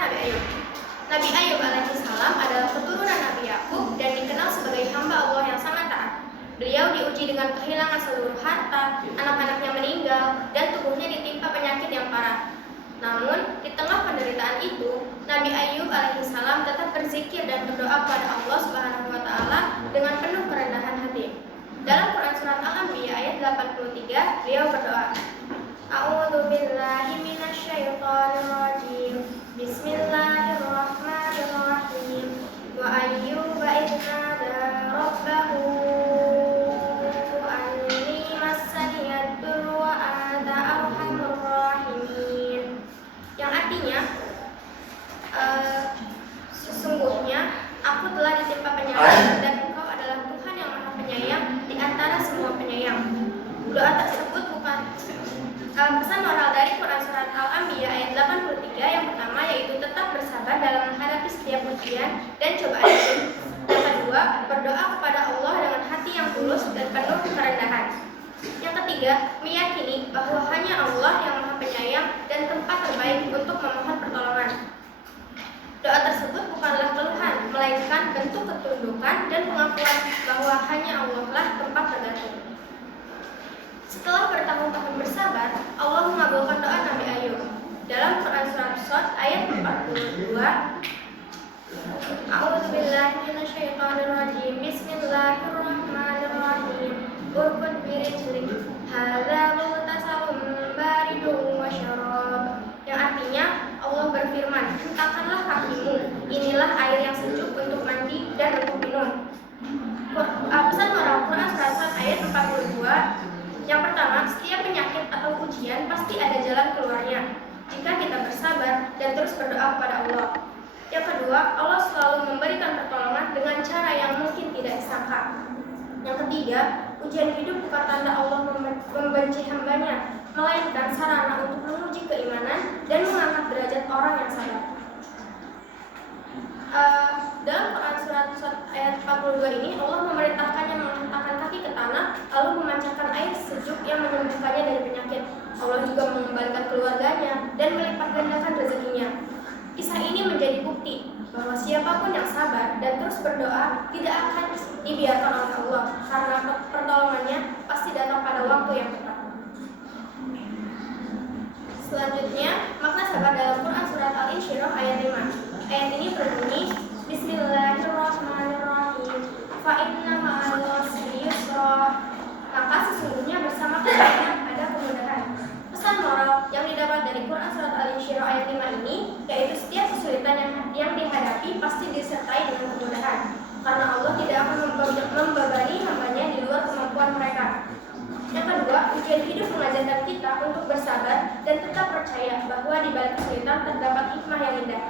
Nabi Ayub. Nabi Ayub alaihissalam adalah keturunan Nabi Yakub dan dikenal sebagai hamba Allah yang sangat taat. Beliau diuji dengan kehilangan seluruh harta, anak-anaknya meninggal, dan tubuhnya ditimpa penyakit yang parah. Namun, di tengah penderitaan itu, Nabi Ayub alaihissalam tetap berzikir dan berdoa kepada Allah Subhanahu wa Ta'ala dengan penuh kerendahan hati. Dalam Quran Surat Al-Anbiya ayat 83, beliau berdoa, A'udzu billahi minasyaitonir rajim. Bismillahirrahmanirrahim. Wa ayyuba idh nada rabbahu anni massaniyad durru wa anta arhamur rahimin. Yang artinya, sesungguhnya aku telah ditimpa penyakit dan Engkau adalah Tuhan yang Maha Penyayang di antara semua penyayang. Doa tersebut bukan pesan moral dari Quran Surat Al-Anbiya ayat 83 yang pertama, yaitu tetap bersabar dalam menghadapi setiap ujian dan cobaan hidup. Yang kedua, berdoa kepada Allah dengan hati yang tulus dan penuh kerendahan. Yang ketiga, meyakini bahwa hanya Allah yang Maha Penyayang dan tempat terbaik untuk memohon pertolongan. Doa tersebut bukanlah keluhan, melainkan bentuk ketundukan dan pengakuan bahwa hanya Allah lah tempat tergantung. Setelah bertahun-tahun bersabar, Allah mengabulkan doa Nabi Ayub. Dalam Quran Surat Shad ayat 42, A'udzubillahi minasyaitonir rajim. Bismillahirrahmanirrahim. Urkud birijlik hadza mughtasalun baridun wa syarab. Yang artinya, Allah berfirman, hentakanlah kakimu, inilah air yang sejuk untuk mandi dan untuk minum. Pesan moral Quran Surat Shad ayat 42. Yang pertama, setiap penyakit atau ujian pasti ada jalan keluarnya jika kita bersabar dan terus berdoa kepada Allah. Yang kedua, Allah selalu memberikan pertolongan dengan cara yang mungkin tidak disangka. Yang ketiga, ujian hidup bukan tanda Allah membenci hambanya, melainkan sarana untuk menguji keimanan dan mengangkat derajat orang yang sabar. Dalam Quran Surat ayat 42 ini, Allah memerintahkannya menghentakkan kaki ke tanah lalu memancarkan air sejuk yang menyembuhkannya dari penyakit. Allah juga mengembalikan keluarganya dan melipat gandakan rezekinya. Kisah ini menjadi bukti bahwa siapapun yang sabar dan terus berdoa tidak akan dibiarkan oleh Allah, karena pertolongannya pasti datang pada waktu yang tepat. Selanjutnya, makna sabar dalam Quran Surat Al-Insyirah ayat 5. Ayat ini berbunyi, Bismillahirrahmanirrahim. Fa inna ma'al usri yusra. Maka sesungguhnya bersama kemudahan ada kemudahan. Pesan moral yang didapat dari Quran Surat Al-Insyirah ayat 5 ini, yaitu setiap kesulitan yang dihadapi pasti disertai dengan kemudahan, karena Allah tidak akan membebani hambanya di luar kemampuan mereka. Yang kedua, ujian hidup mengajarkan kita untuk bersabar dan tetap percaya bahwa di balik kesulitan terdapat hikmah yang indah.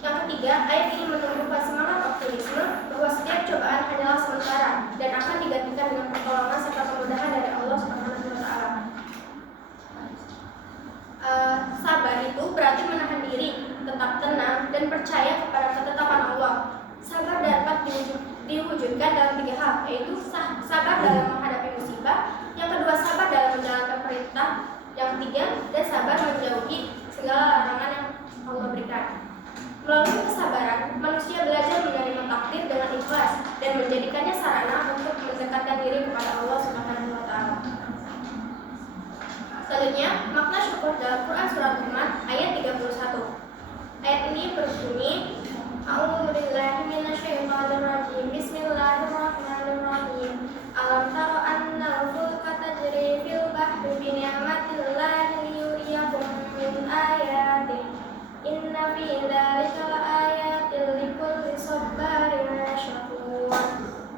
Yang ketiga, ayat ini menumbuhkan semangat optimisme bahwa setiap cobaan hanyalah sementara dan akan digantikan dengan pertolongan serta kemudahan dari Allah Subhanahu wa Ta'ala. Sabar itu berarti menahan diri, tetap tenang dan percaya kepada ketetapan Allah. Sabar dapat diwujudkan dalam 3 hal, yaitu sabar dalam menghadapi musibah, yang kedua sabar dalam menjalankan perintah, yang ketiga dan sabar menjauhi segala larangan yang Allah berikan. Melalui kesabaran, manusia belajar menerima takdir dengan ikhlas dan menjadikannya sarana untuk mendekatkan diri kepada Allah Subhanahu wa Ta'ala. Selanjutnya, makna syukur dalam Quran Surat Luqman ayat 31. Ayat ini berbunyi, A'udzubillahi minasyaitonir rajim. Bismillahirrahmanirrahim. Alam tara annal fulka tajri fil bahri bi ni'matillahi liyuriyakum min ayatihi. Inna fi dzalika laayatil likulli sabarin syakur.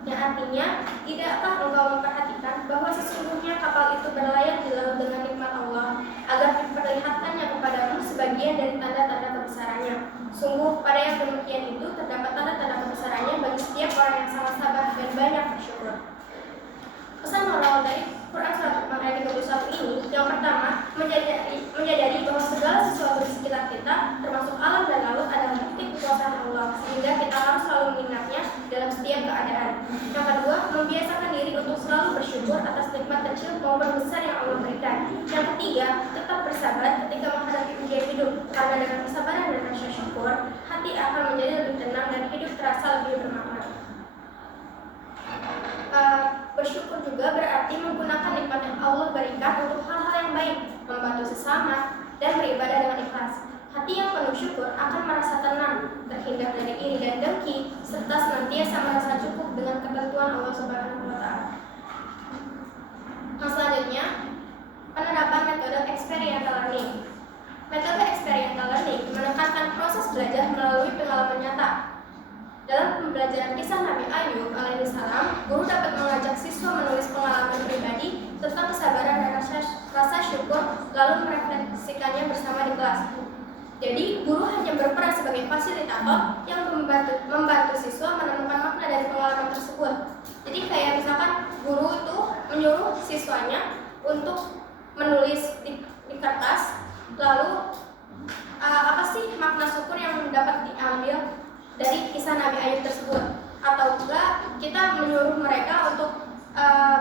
Yang artinya, tidakkah engkau memperhatikan bahwa sesungguhnya kapal itu berlayar di laut dengan nikmat Allah, agar diperlihatkannya kepadamu sebagian dari tanda-tanda kebesarannya. Sungguh pada yang demikian itu terdapat tanda-tanda kebesarannya bagi setiap orang yang sangat sabar dan banyak bersyukur. Pesan moral dari Quran Surat Luqman ayat 31 ini, yang pertama, menyadari bahwa segala sesuatu di sekitar kita, termasuk alam dan laut, adalah bukti kekuasaan Allah, sehingga kita harus selalu mengingatnya dalam setiap keadaan. Yang kedua, membiasakan diri untuk selalu bersyukur atas nikmat kecil maupun besar yang Allah berikan. Yang ketiga, tetap bersabar ketika menghadapi ujian hidup, karena dengan kesabaran dan rasa syukur bersyukur, hati akan menjadi lebih tenang dan hidup terasa lebih bermakna. Bersyukur juga berarti menggunakan nikmat yang Allah berikan untuk hal-hal yang baik, membantu sesama, dan beribadah dengan ikhlas. Hati yang penuh syukur akan merasa tenang, terhindar dari iri dan dengki, serta senantiasa merasa cukup dengan ketentuan Allah Subhanahu wa Ta'ala. Yang selanjutnya, penerapan metode experiential learning. Metode experiential learning menekankan proses belajar melalui pengalaman nyata. Dalam pembelajaran kisah Nabi Ayub alaihissalam, guru dapat mengajak siswa menulis pengalaman pribadi tentang kesabaran dan rasa syukur, lalu merefleksikannya bersama di kelas. Jadi, guru hanya berperan sebagai fasilitator yang membantu siswa menemukan makna dari pengalaman tersebut. Jadi, kayak misalkan guru itu menyuruh siswanya untuk menulis di kertas, lalu apa sih makna syukur yang dapat diambil dari kisah Nabi Ayub tersebut, atau juga kita menyuruh mereka untuk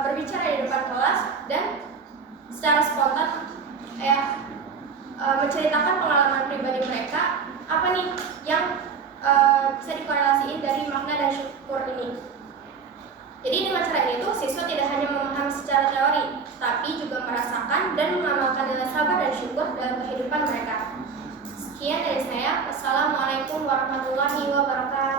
berbicara di depan kelas dan secara spontan menceritakan pengalaman pribadi mereka apa nih yang bisa dikorelasiin dari makna dan syukur ini. Jadi dengan cara ini tuh siswa tidak hanya memahami secara teori, tapi juga merasakan dan mengamalkan nilai sabar dan syukur dalam kehidupan mereka. Sekian dari saya. Wassalamualaikum warahmatullahi wabarakatuh.